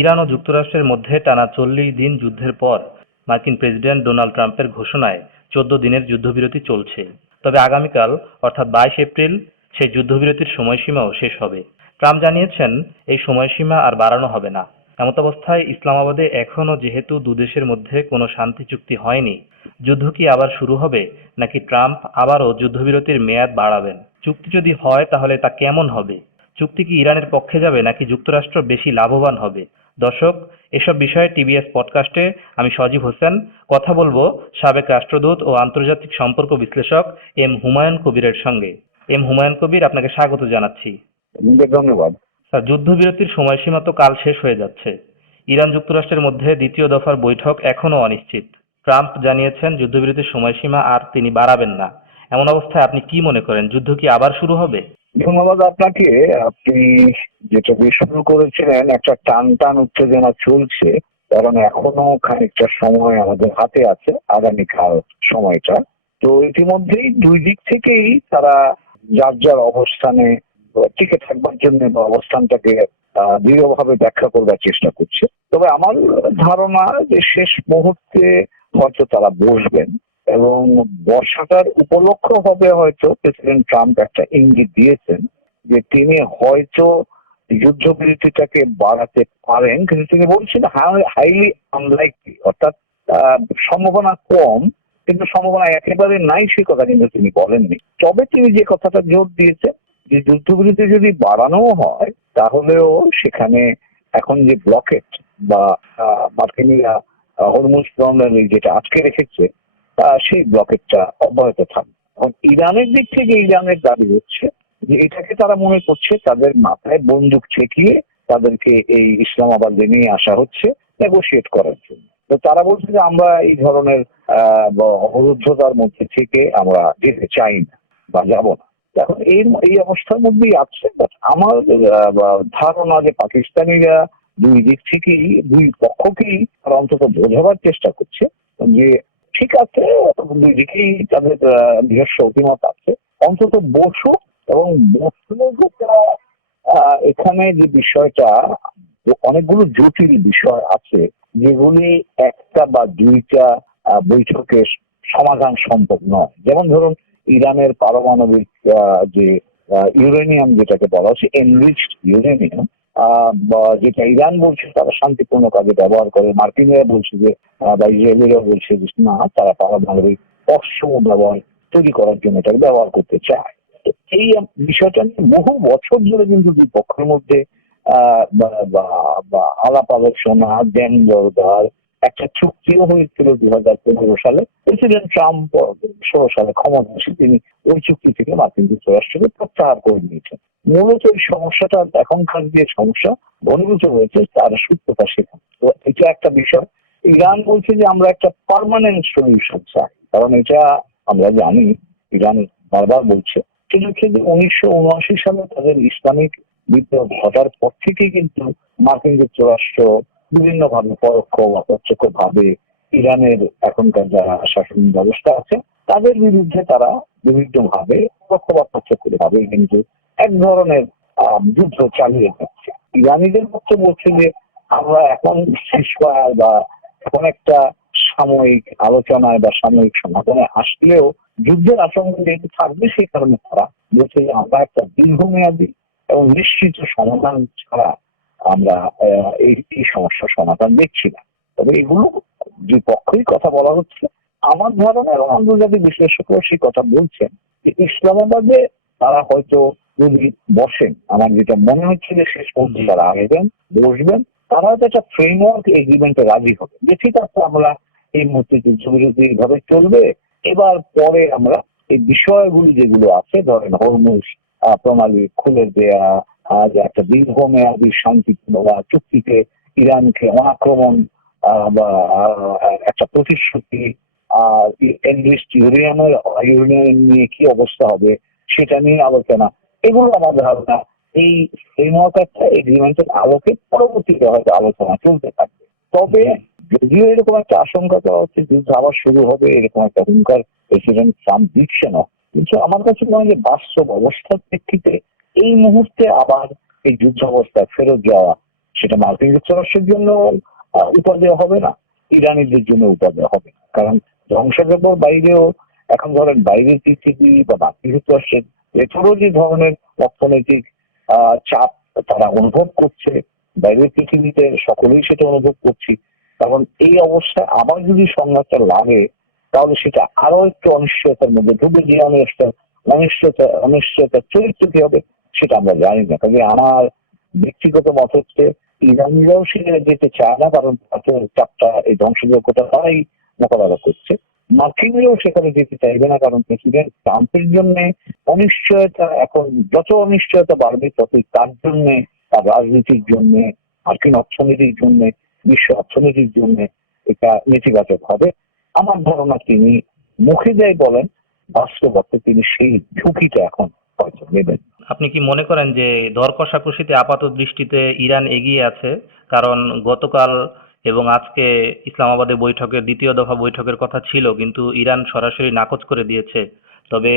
Iran ও যুক্তরাষ্ট্রের মধ্যে টানা ৪০ দিন যুদ্ধের পর মার্কিন প্রেসিডেন্ট ডোনাল্ড ট্রাম্পের ঘোষণায় ১৪ দিনের যুদ্ধবিরতি চলছে। তবে আগামীকাল অর্থাৎ ২২ এপ্রিল সেই যুদ্ধবিরতির সময়সীমাও শেষ হবে। ট্রাম্প জানিয়েছেন এই সময়সীমা আর বাড়ানো হবে না। এমতাবস্থায় ইসলামাবাদে এখনও যেহেতু দুদেশের মধ্যে কোনো শান্তি চুক্তি হয়নি, যুদ্ধ কি আবার শুরু হবে নাকি ট্রাম্প আবারও যুদ্ধবিরতির মেয়াদ বাড়াবেন? চুক্তি যদি হয় তাহলে তা কেমন হবে? চুক্তি কি ইরানের পক্ষে যাবে নাকি যুক্তরাষ্ট্র বেশি লাভবান হবে? দর্শক, এসব বিষয়ে টিবিএস পডকাস্টে আমি সজীব হোসেন কথা বলবো সাবেক রাষ্ট্রদূত ও আন্তর্জাতিক সম্পর্ক বিশ্লেষক এম হুমায়ুন কবিরের সঙ্গে। এম হুমায়ুন কবির, আপনাকে স্বাগত জানাচ্ছি। ধন্যবাদ। স্যার, যুদ্ধবিরতির সময়সীমা তো কাল শেষ হয়ে যাচ্ছে। ইরান যুক্তরাষ্ট্রের মধ্যে দ্বিতীয় দফার বৈঠক এখনও অনিশ্চিত। ট্রাম্প জানিয়েছেন যুদ্ধবিরতির সময়সীমা আর তিনি বাড়াবেন না। এমন অবস্থায় আপনি কি মনে করেন, যুদ্ধ কি আবার শুরু হবে? ধন্যবাদ আপনাকে। আপনি যেটা দিয়ে শুরু করেছিলেন, একটা টান টান উত্তেজনা চলছে, কারণ এখনো খানিকটা সময় আমাদের হাতে আছে, আগামীকাল সময়টা। তো ইতিমধ্যেই দুই দিক থেকেই তারা যার যার অবস্থানে টিকে থাকবার জন্য বা অবস্থানটাকে দৃঢ়ভাবে ব্যাখ্যা করবার চেষ্টা করছে। তবে আমার ধারণা যে শেষ মুহূর্তে হয়তো তারা বসবেন, এবং বর্ষাটার উপলক্ষ হবে হয়তো প্রেসিডেন্ট ট্রাম্প একটা ইঙ্গিত দিয়েছেন যে তিনি হয়তো যুদ্ধবিরতিটাকে বাড়াতে পারেন, কিন্তু তিনি বলছেন হাইলি আনলাইকলি, অর্থাৎ সম্ভাবনা কম, কিন্তু সম্ভাবনা একেবারে নাই সে কথা কিন্তু তিনি বলেননি। তবে তিনি যে কথাটা জোর দিয়েছেন যে যুদ্ধবিরতি যদি বাড়ানো হয় তাহলেও সেখানে এখন যে ব্লকেট বা মার্কিনীরা হরমুজ প্রণালী যেটা আটকে রেখেছে সেই ব্লকেটটা অব্যাহত থাকবে। এখন ইরানের দিক থেকে ইরানের দাবি হচ্ছে যে এটাকে তারা মনে করছে তাদের মাথায় বন্দুক ঠেকিয়ে তাদেরকে এই ইসলামাবাদে নিয়ে আসা হচ্ছে নেগোশিয়েট করার জন্য। তো তারা বলছে যে আমরা এই ধরনের অবরুদ্ধতার মধ্যে থেকে আমরা যেতে চাই না বা যাব না। এখন এই অবস্থার মধ্যেই আছে। আমার ধারণা যে পাকিস্তানিরা দুই দিক থেকেই, দুই পক্ষকেই তারা অন্তত বোঝাবার চেষ্টা করছে যে ঠিক আছে, দুই দিকেই তাদের নিজস্ব অভিমত আছে, অন্তত বসুক, এবং বসলে যেটা এখানে যে বিষয়টা, অনেকগুলো জটিল বিষয় আছে যেগুলি একটা বা দুইটা বৈঠকে সমাধান সম্ভব নয়। যেমন ধরুন, ইরানের পারমাণবিক যে ইউরেনিয়াম যেটাকে বলা হচ্ছে এনরিচড ইউরেনিয়াম, যেটা ইরান বলছে তারা শান্তিপূর্ণ কাজে ব্যবহার করে, মার্কিনরা বলছে যে বা ইসরায়েলিরা বলছে যে না, তারা পারমাণবিক অস্ত্র ব্যবহার তৈরি করার জন্য এটাকে ব্যবহার করতে চায়। তো এই বিষয়টা নিয়ে বহু বছর ধরে কিন্তু দুই পক্ষের মধ্যে আলাপ আলোচনা, জ্ঞান দরকার, একটা চুক্তিও হয়েছিল 2015 সালে। প্রেসিডেন্ট ট্রাম্প 16 সালে ক্ষমতা এসে তিনি ওই চুক্তি থেকে মার্কিন যুক্তরাষ্ট্রকে প্রত্যাহার করে নিয়েছেন। মূলত এই সমস্যাটা এখনকার যে সমস্যা ঘনীভূত হয়েছে তার সূত্রটা সেখানে। তো এটা একটা বিষয়। ইরান বলছে যে আমরা একটা পার্মানেন্ট সলিউশন চাই, কারণ এটা আমরা জানি, ইরান বারবার বলছে সেটা হচ্ছে যে 1979 সালে তাদের ইসলামিক বিপ্লব ঘটার পর থেকে কিন্তু মার্কিন যুক্তরাষ্ট্র বিভিন্ন ভাবে পরোক্ষ বা প্রত্যক্ষ ভাবে ইরানের এখনকার যারা শাসন ব্যবস্থা আছে তাদের বিরুদ্ধে তারা বিভিন্ন ভাবে পরোক্ষ বা প্রত্যক্ষ ভাবে কিন্তু এক ধরনের যুদ্ধ চালিয়ে যাচ্ছে। ইরানিদের পক্ষে বলছে যে আমরা এখন সিজফায়ার বা এখন একটা সাময়িক আলোচনায় বা সাময়িক সমাধানে আসলেও যুদ্ধের আশঙ্কা যেহেতু থাকবে, সেই কারণে তারা বলছে যে আমরা একটা দীর্ঘমেয়াদী এবং নিশ্চিত সমাধান ছাড়া আমরা এই সমস্যার সমাধান দেখছি না। তবে এগুলো দুই পক্ষই কথা বলা হচ্ছে। আমার ধারণা, এবং আন্তর্জাতিক বিশ্লেষকরা সেই কথা বলছেন, যে ইসলামাবাদে তারা হয়তো যদি বসেন, আমার যেটা মনে হচ্ছে যে শেষ পর্যন্ত তারা আসবেন, বসবেন, তারা হয়তো একটা ফ্রেমওয়ার্ক এগ্রিমেন্টে রাজি হবে যে ঠিক আছে, আমরা এই মুহূর্তে যুদ্ধবিরতি এইভাবে চলবে, এবার পরে আমরা এই বিষয়গুলি যেগুলো আছে, ধরেন হরমুজ প্রণালী খুলে দেয়া, যে একটা দীর্ঘমেয়াদী শান্তিপূর্ণ চুক্তিতে ইরানকে অনাক্রমণ বা একটা প্রতিশ্রুতি, আর এনরিচড ইউরেনিয়াম নিয়ে কি অবস্থা হবে সেটা নিয়ে আলোচনা, এগুলো আমার ধারণা এই ফ্রেমওয়ার্ক একটা এগ্রিমেন্টের আলোকে পরবর্তীতে হয়তো আলোচনা চলতে থাকবে। তবে যদিও এরকম একটা আশঙ্কা করা হচ্ছে যুদ্ধ আবার শুরু হবে, এরকম একটা হুঙ্কার প্রেসিডেন্ট ট্রাম্প দিচ্ছে না, কিন্তু আমার কাছে মনে হয় যে বাস্তব অবস্থার প্রেক্ষিতে এই মুহূর্তে আবার এই যুদ্ধ অবস্থায় ফেরত যাওয়া সেটা মার্কিন যুক্তরাষ্ট্রের জন্য উপাদেয় হবে না, ইরানিদের জন্য উপাদেয় হবে না। কারণ ধ্বংসযজ্ঞর বাইরেও এখন ধরেন বাইরের পৃথিবী বা মার্কিন যুক্তরাষ্ট্রের ভেতরও যে ধরনের অর্থনৈতিক চাপ তারা অনুভব করছে, বাইরের পৃথিবীতে সকলেই সেটা অনুভব করছি। কারণ এই অবস্থায় আবার যদি সংঘাতটা লাগে তাহলে সেটা আরো একটু অনিশ্চয়তার মধ্যে ঢুকে গিয়ে অনিশ্চয়তার চরিত্র কি হবে সেটা আমরা জানি না। কাজে আমার ব্যক্তিগত মত হচ্ছে ইরানিরাও সেখানে যেতে চায় না, কারণ তাদের চাপটা এই ধ্বংসযজ্ঞটা তারাই মোকাবেলা করছে। মার্কিনরাও সেখানে যেতে চাইবে না, কারণ প্রেসিডেন্ট ট্রাম্পের জন্য অনিশ্চয়তা, এখন যত অনিশ্চয়তা বাড়বে ততই তার জন্য, তার রাজনীতির জন্য, মার্কিন অর্থনীতির জন্য, বিশ্ব অর্থনীতির জন্য এটা নেতিবাচক হবে। আমার ধারণা তিনি মুখে যাই বলেন, বাস্তব অর্থে তিনি সেই ঝুঁকিটা এখন হয়তো নেবেন। আপনি কি মনে করেন যে দর কষাকষিতে আপাত দৃষ্টিতে ইরান এগিয়ে আছে? কারণ গতকাল এবং আজকে ইসলামাবাদে বৈঠকের দ্বিতীয় দফা বৈঠকের কথা ছিল, কিন্তু ইরান সরাসরি নাকচ করে দিয়েছে। তবে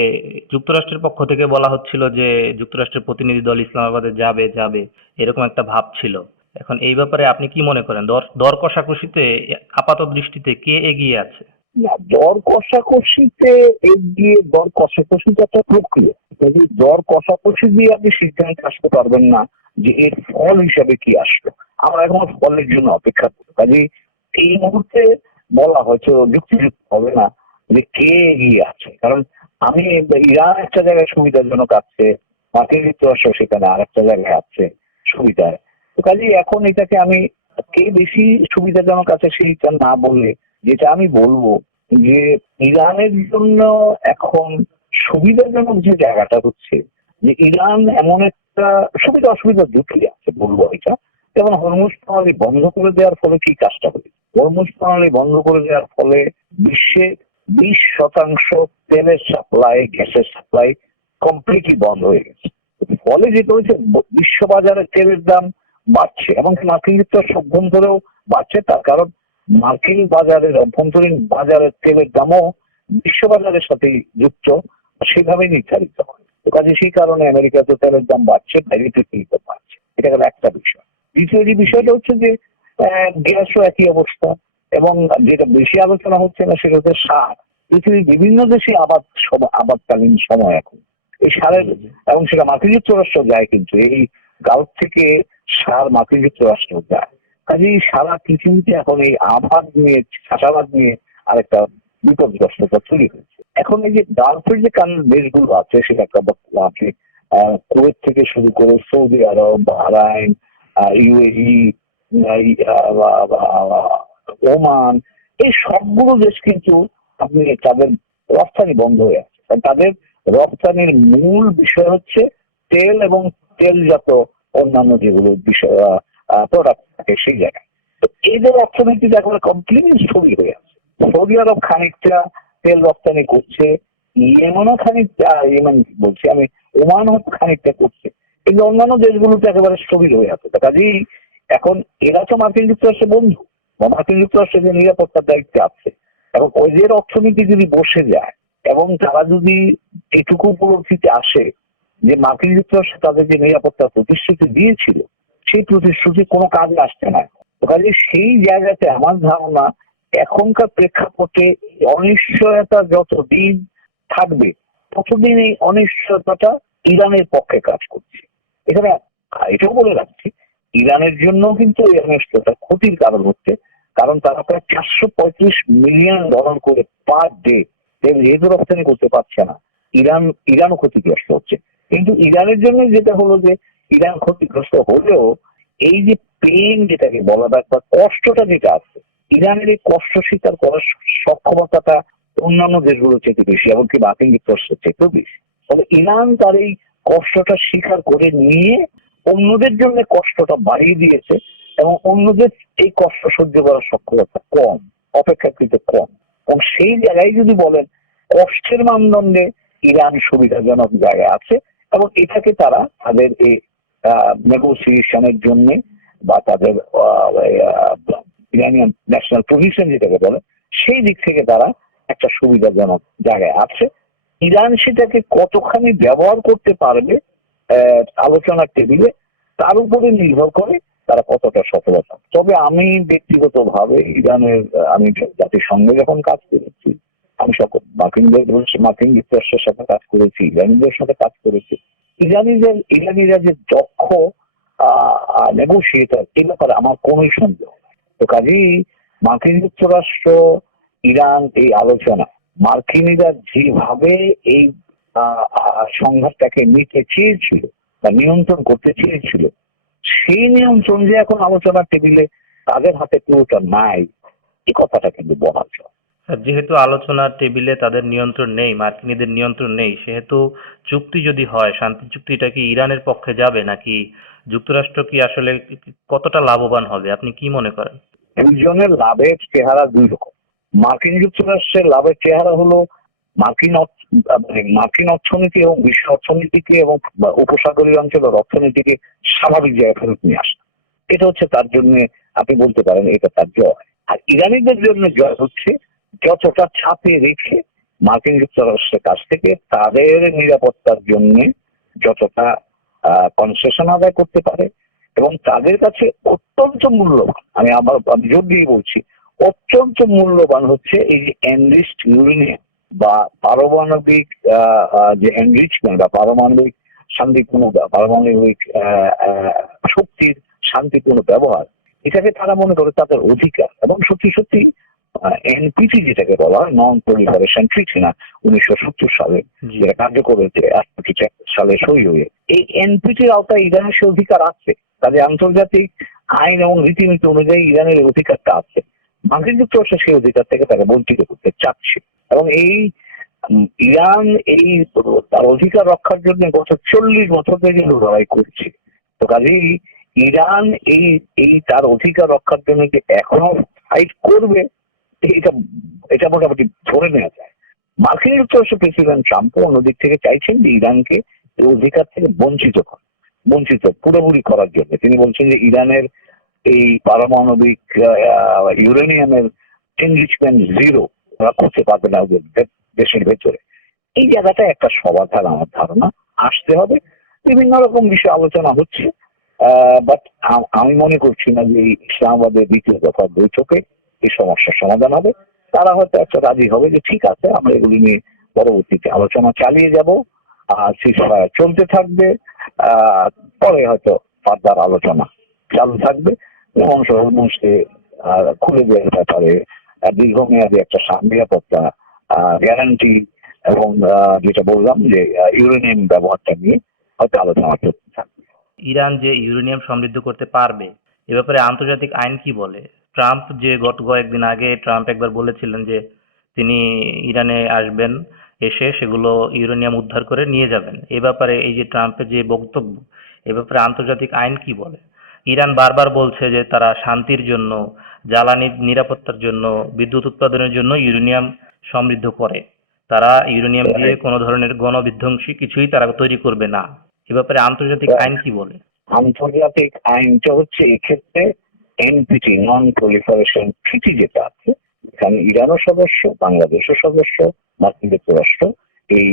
যুক্তরাষ্ট্রের পক্ষ থেকে বলা হচ্ছিল যে যুক্তরাষ্ট্রের প্রতিনিধি দল ইসলামাবাদে যাবে এরকম একটা ভাব ছিল। এখন এই ব্যাপারে আপনি কি মনে করেন, দর দর কষাকষিতে আপাত দৃষ্টিতে কে এগিয়ে আছে? না, দর কষাকষিতে এগিয়ে, দর কষাকষিটা একটা প্রক্রিয়া। যদি দর কষাকষি দিয়ে আপনি সিদ্ধান্তে আসতে পারবেন না যে এর ফল হিসাবে কি আসলো, আমরা এখন ফলের জন্য অপেক্ষা করি। কাজে এই মুহূর্তে বলা হয়তো যুক্তিযুক্ত হবে না যে কে এগিয়ে আছে। কারণ আমি ইরান একটা জায়গায় সুবিধাজনক আছে, মার্কিন যুক্তরাষ্ট্র সেখানে আর একটা জায়গায় আছে সুবিধায়। তো কাজে এখন এটাকে আমি কে বেশি সুবিধাজনক আছে সেইটা না বলে যেটা আমি বলবো যে ইরানের জন্য এখন সুবিধাজনক যে জায়গাটা হচ্ছে যে ইরান এমন একটা সুবিধা অসুবিধা দুটোই আছে বলবো এটা। যেমন হরমুজ প্রণালী বন্ধ করে দেওয়ার ফলে কি কাজটা হবে, হরমুজ প্রণালী বন্ধ করে দেওয়ার ফলে বিশ্বে 20% তেলের সাপ্লাই, গ্যাসের সাপ্লাই কমপ্লিটলি বন্ধ হয়ে গেছে। ফলে যেটা হয়েছে বিশ্ববাজারে তেলের দাম বাড়ছে এবং মার্কিন যুক্তরাষ্ট্র অভ্যন্তরেও বাড়ছে। তার কারণ মার্কিন বাজারের, অভ্যন্তরীণ বাজারের তেলের দামও বিশ্ববাজারের সাথে যুক্ত, সেভাবেই নির্ধারিত হয়। তো কাজে সেই কারণে আমেরিকাতে তেলের দাম বাড়ছে, বাইরে পৃথিবীতে বাড়ছে। এটা গেল একটা বিষয়। দ্বিতীয় যে বিষয়টা হচ্ছে যে গ্যাসও একই অবস্থা, এবং যেটা বেশি আলোচনা হচ্ছে না সেটা হচ্ছে সার। পৃথিবীর বিভিন্ন দেশে আবাদকালীন সময় এখন এই সারের, এবং সেটা মার্কিন যুক্তরাষ্ট্র যায়, কিন্তু এই গালফ থেকে সার মার্কিন যুক্তরাষ্ট্র যায়। কাজেই সারা পৃথিবীতে এখন এই আবাদ নিয়ে, চাষাবাদ নিয়ে আরেকটা বিপদগ্রস্ততা তৈরি হয়েছে। এখন এই যে গালফের যে দেশগুলো আছে সেটা একটা আপনি কুয়েত থেকে শুরু করে সৌদি আরব, বাহরাইন, ইউএই, ওমান, এই সবগুলো দেশ কিন্তু আপনি তাদের রপ্তানি বন্ধ হয়ে আছে। তাদের রপ্তানির মূল বিষয় হচ্ছে তেল এবং তেলজাত অন্যান্য যেগুলো বিষয় প্রোডাক্ট থাকে সেই জায়গায়। তো এদের অর্থনীতিটা এখন কমপ্লিটলি স্থবির হয়ে আছে। সৌদি আরব খানিকটা তেল রপ্তানি করছে, ইয়েমেনও খানিকটা, ইয়েমেন বলছি আমি, ওমান হয়তো খানিকটা করছে, কিন্তু অন্যান্য দেশগুলোতে একেবারে স্থবির হয়ে আছে। কাজেই এখন এরা তো মার্কিন যুক্তরাষ্ট্রের বন্ধু বা মার্কিন যুক্তরাষ্ট্রের যে নিরাপত্তার দায়িত্বে আছে, এবং ওদের অর্থনীতি যদি বসে যায় এবং তারা যদি এটুকু উপলব্ধিতে আসে যে মার্কিন যুক্তরাষ্ট্র তাদের যে নিরাপত্তার প্রতিশ্রুতি দিয়েছিল সেই প্রতিশ্রুতি কোনো কাজে আসছে না। কাজে সেই জায়গাতে আমার ধারণা এখনকার প্রেক্ষাপটে অনিশ্চয়তা যতদিন থাকবে ততদিন এই অনিশ্চয়তাটা ইরানের পক্ষে কাজ করছে। এখানে এটাও বলে রাখছি, ইরানের জন্য কিন্তু এই অনিশ্চয়তা ক্ষতির কারণ হচ্ছে, কারণ তারা প্রায় $435 মিলিয়ন করে পার ডে তেল যেহেতু রপ্তানি করতে পারছে না, ইরানও ক্ষতিগ্রস্ত হচ্ছে। কিন্তু ইরানের জন্য যেটা হলো যে ইরান ক্ষতিগ্রস্ত হলেও এই যে পেন যেটাকে বলা যায় বা কষ্টটা যেটা আছে, ইরানের এই কষ্ট স্বীকার করার সক্ষমতাটা অন্যান্য দেশগুলোর চেয়ে বেশি, এমনকি মার্কিন যুক্তরাষ্ট্রের চেয়েও বেশি। তবে ইরান তার এই কষ্টটা স্বীকার করে নিয়ে অন্যদের জন্য কষ্টটা বাড়িয়ে দিয়েছে, এবং অন্যদের এই কষ্ট সহ্য করার সক্ষমতা কম, অপেক্ষাকৃত কম। এবং সেই জায়গায় যদি বলেন কষ্টের মানদণ্ডে ইরান সুবিধাজনক জায়গায় আছে, এবং এটাকে তারা তাদের এই নেগোসিয়েশনের জন্য বা তাদের ইরানিয়ান ন্যাশনাল পজিশন যেটাকে বলে সেই দিক থেকে তারা একটা সুবিধাজনক জায়গায় আছে। ইরান সেটাকে কতখানি ব্যবহার করতে পারবে আলোচনার টেবিলে তার উপরে নির্ভর করে তারা কতটা সফলতা। তবে আমি ব্যক্তিগতভাবে ইরানের আমি জাতিসংঘে যখন কাজ করেছি, আমি সকল মার্কিন যুক্তরাষ্ট্রের সাথে কাজ করেছি, ইরানিদের সাথে কাজ করেছি। ইরানিরা যে দক্ষ নেগোসিয়েটর, এই ব্যাপারে আমার কোনোই সন্দেহ নাই। তো কাজেই মার্কিন যুক্তরাষ্ট্র ইরান এই আলোচনা মার্কিনীরা যেভাবে এই সংঘাতটাকে নিতে চেয়েছিল বা নিয়ন্ত্রণ করতে চেয়েছিল, সেই নিয়ন্ত্রণ যে এখন আলোচনার টেবিলে তাদের হাতে পুরোটা নাই, এই কথাটা কিন্তু বলা যায়। স্যার, যেহেতু আলোচনার টেবিলে তাদের নিয়ন্ত্রণ নেই, মার্কিনীদের নিয়ন্ত্রণ নেই, সেহেতু চুক্তি যদি হয়, শান্তি চুক্তিটা কি ইরানের পক্ষে যাবে, নাকি যুক্তরাষ্ট্র কি আসলে কতটা লাভবান হবে, আপনি কি মনে করেন? দুজনের লাভের চেহারা দুই রকম। মার্কিন যুক্তরাষ্ট্রের লাভের চেহারা হলো মার্কিন অর্থনীতি এবং বিশ্ব অর্থনীতিকে এবং উপসাগরীয় অঞ্চলের অর্থনীতিকে স্বাভাবিক জায়গায় ফেরত নিয়ে আসা। এটা হচ্ছে তার জন্য, আপনি বলতে পারেন এটা তার জয়। আর ইরানিদের জন্য জয় হচ্ছে যতটা চাপে রেখে মার্কিন যুক্তরাষ্ট্রের কাছ থেকে তাদের নিরাপত্তার জন্য যতটা কনসেশন আদায় করতে পারে, এবং তাদের কাছে অত্যন্ত মূল্যবান, আমি জোর দিয়ে বলছি, অত্যন্ত মূল্যবান হচ্ছে এই যে এনরিচড ইউরেনিয়াম বা পারমাণবিক যে এনরিচমেন্ট বা পারমাণবিক শান্তিপূর্ণ পারমাণবিক শক্তির শান্তিপূর্ণ ব্যবহার। এটাকে তারা মনে করে তাদের অধিকার, এবং সত্যি সত্যি এনপিটি যেটাকে বলা হয়, নন প্রলিফারেশন ট্রিটি না, 1970 সালে যেটা কার্যকর হয়েছে 1971 সালে সই হয়ে, এই এনপিটির আওতায় ইরানের সে অধিকার আছে। তাদের আন্তর্জাতিক আইন এবং রীতিনীতি অনুযায়ী ইরানের অধিকারটা আছে। মার্কিন যুক্তরাষ্ট্র সেই অধিকার থেকে তাকে বঞ্চিত করতে চাচ্ছে, এবং ইরান এই তার অধিকার রক্ষার জন্য গত 40 বছর ধরে লড়াই করছে। তো কাজেই ইরান এই এই তার অধিকার রক্ষার জন্য যে এখনো ফাইট করবে, এটা এটা মোটামুটি ধরে নেওয়া যায়। মার্কিন যুক্তরাষ্ট্র প্রেসিডেন্ট ট্রাম্প অন্যদিক থেকে চাইছেন যে ইরানকে এই অধিকার থেকে বঞ্চিত পুরোপুরি করার জন্য। তিনি বলছেন যে ইরানের এই পারমাণবিক ইউরেনিয়ামের এনরিচমেন্ট জিরো ওরা করতে পারবে না ওদের দেশের ভেতরে। এই জায়গাটা একটা সমাধান আমার ধারণা আসতে হবে। বিভিন্ন রকম বিষয়ে আলোচনা হচ্ছে, বাট আমি মনে করছি না যে ইসলামাবাদের দ্বিতীয় দফা বৈঠকে এই সমস্যার সমাধান হবে। তারা হয়তো একটা রাজি হবে যে ঠিক আছে, আমরা এগুলি নিয়ে পরবর্তীতে আলোচনা চালিয়ে যাব, আর সিজফায়ার চলতে থাকবে, পরে হয়তো ফার্দার আলোচনা চালু থাকবে, যেমন সহজে খুলে দেওয়ার ব্যাপারে দীর্ঘমেয়াদী একটা নিরাপত্তা গ্যারান্টি, এবং যেটা বললাম যে ইউরেনিয়াম ব্যবহারটা নিয়ে হয়তো আলোচনা চলতে থাকবে। ইরান যে ইউরেনিয়াম সমৃদ্ধ করতে পারবে, এ ব্যাপারে আন্তর্জাতিক আইন কি বলে? ট্রাম্প যে গত কয়েকদিন আগে একবার বলেছিলেন যে তিনি ইরানে আসবেন, এসে সেগুলো ইউরেনিয়াম উদ্ধার করে নিয়ে যাবেন। এ ব্যাপারে এই যে ট্রাম্পের যে বক্তব্য, এ ব্যাপারে আন্তর্জাতিক আইন কি বলে? ইরান বারবার বলছে যে তারা শান্তির জন্য, জ্বালানি নিরাপত্তার জন্য, বিদ্যুৎ উৎপাদনের জন্য ইউরেনিয়াম সমৃদ্ধ করে। তারা ইউরেনিয়াম দিয়ে কোনো ধরনের গণবিধ্বংসী কিছুই তারা তৈরি করবে না। এ ব্যাপারে আন্তর্জাতিক আইন কি বলে? আন্তর্জাতিক আইনটা হচ্ছে এক্ষেত্রে এনপিটি, নন প্রলিফারেশন ট্রিটি যেটা আছে, এখানে ইরানও সদস্য, বাংলাদেশও সদস্য, মার্কিন যুক্তরাষ্ট্র এই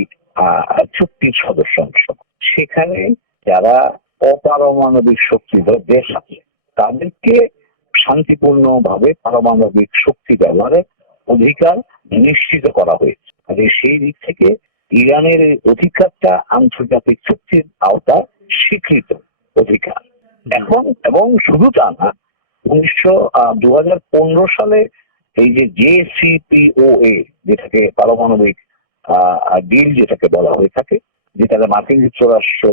চুক্তির সদস্য অংশ। সেখানে যারা অপারমাণবিক শক্তিধর দেশ আছে তাদেরকে শান্তিপূর্ণ ভাবে পারমাণবিক শক্তি ব্যবহারের অধিকার নিশ্চিত করা হয়েছে। সেই দিক থেকে ইরানের অধিকারটা আন্তর্জাতিক চুক্তির আওতায় স্বীকৃত অধিকার এখন। এবং শুধু তা না, 2015 সালে এই যে JCPOA, যেটাকে পারমাণবিক ডিল যেটাকে বলা হয়ে থাকে, যেটাকে মার্কিন যুক্তরাষ্ট্র,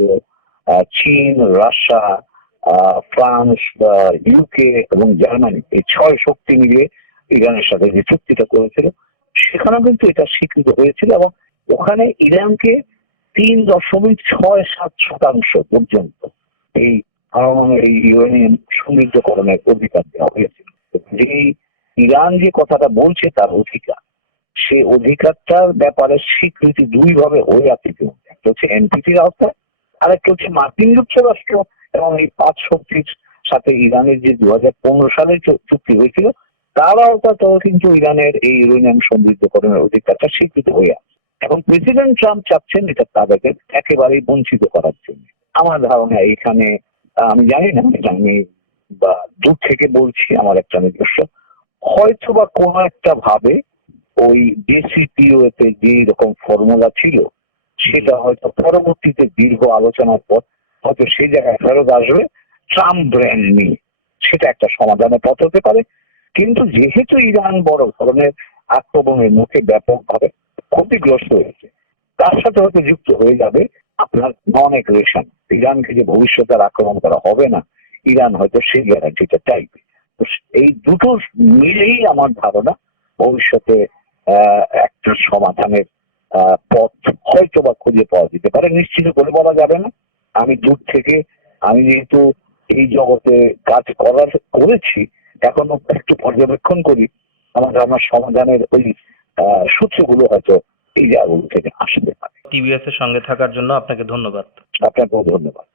চীন, রাশিয়া, ফ্রান্স, ইউকে এবং জার্মানি, এই 6 শক্তি মিলিয়ে ইরানের সাথে যে চুক্তিটা করেছিল, সেখানেও কিন্তু এটা স্বীকৃত হয়েছিল, এবং ওখানে ইরানকে 3.67% পর্যন্ত এই এই ইউরেনিয়াম সমৃদ্ধকরণের অধিকার দেওয়া হয়েছিল। যেই ইরান যে কথাটা বলছে তার অধিকার, সে অধিকারটার ব্যাপারে স্বীকৃতি দুই ভাবে হয়ে আছে। একটা হচ্ছে এনপিটির আওতায়, আর একটা হচ্ছে মার্কিন যুক্তরাষ্ট্র এবং এই 5 শক্তির সাথে ইরানের যে 2015 সালে চুক্তি হয়েছিল, তার আওতাতেও কিন্তু ইরানের এই ইউরেনিয়াম সমৃদ্ধকরণের অধিকারটা স্বীকৃত হয়ে আছে। এখন প্রেসিডেন্ট ট্রাম্প চাচ্ছেন এটা তাদেরকে একেবারেই বঞ্চিত করার জন্য। আমার ধারণা এইখানে, আমি জানি না, এটা আমি বা দূর থেকে বলছি, আমার একটা নিজস্ব, হয়তো বা কোনো একটা ভাবে ওই ডিসিপিও তে যে রকম ফর্মুলা ছিল সেটা হয়তো পরবর্তীতে দীর্ঘ আলোচনার পর হয়তো সেই জায়গায় ফেরত আসবে ট্রাম্প ব্র্যান্ড নিয়ে। সেটা একটা সমাধানের পথ হতে পারে। কিন্তু যেহেতু ইরান বড় ধরনের আক্রমণের মুখে ব্যাপকভাবে ক্ষতিগ্রস্ত হয়েছে, তার সাথে হয়তো যুক্ত হয়ে যাবে আপনার নন এগ্রেশন। ইরানকে যে ভবিষ্যতে আর আক্রমণ করা হবে না, ইরান হয়তো সেই গ্যারান্টিটা চাইবে। তো এই দুটো মিলেই আমার ধারণা ভবিষ্যতে একটা সমাধানের পথ হয়তো বা খুঁজে পাওয়া যেতে পারে। নিশ্চিত করে বলা যাবে না। আমি দূর থেকে, আমি যেহেতু এই জগতে কাজ করেছি, এখনো একটু পর্যবেক্ষণ করি, আমার ধারণা সমাধানের ওই সূত্রগুলো হয়তো এই জায়গাগুলো থেকে আসতে পারে। টিবিএস এর সঙ্গে থাকার জন্য আপনাকে ধন্যবাদ। আপনাকেও ধন্যবাদ।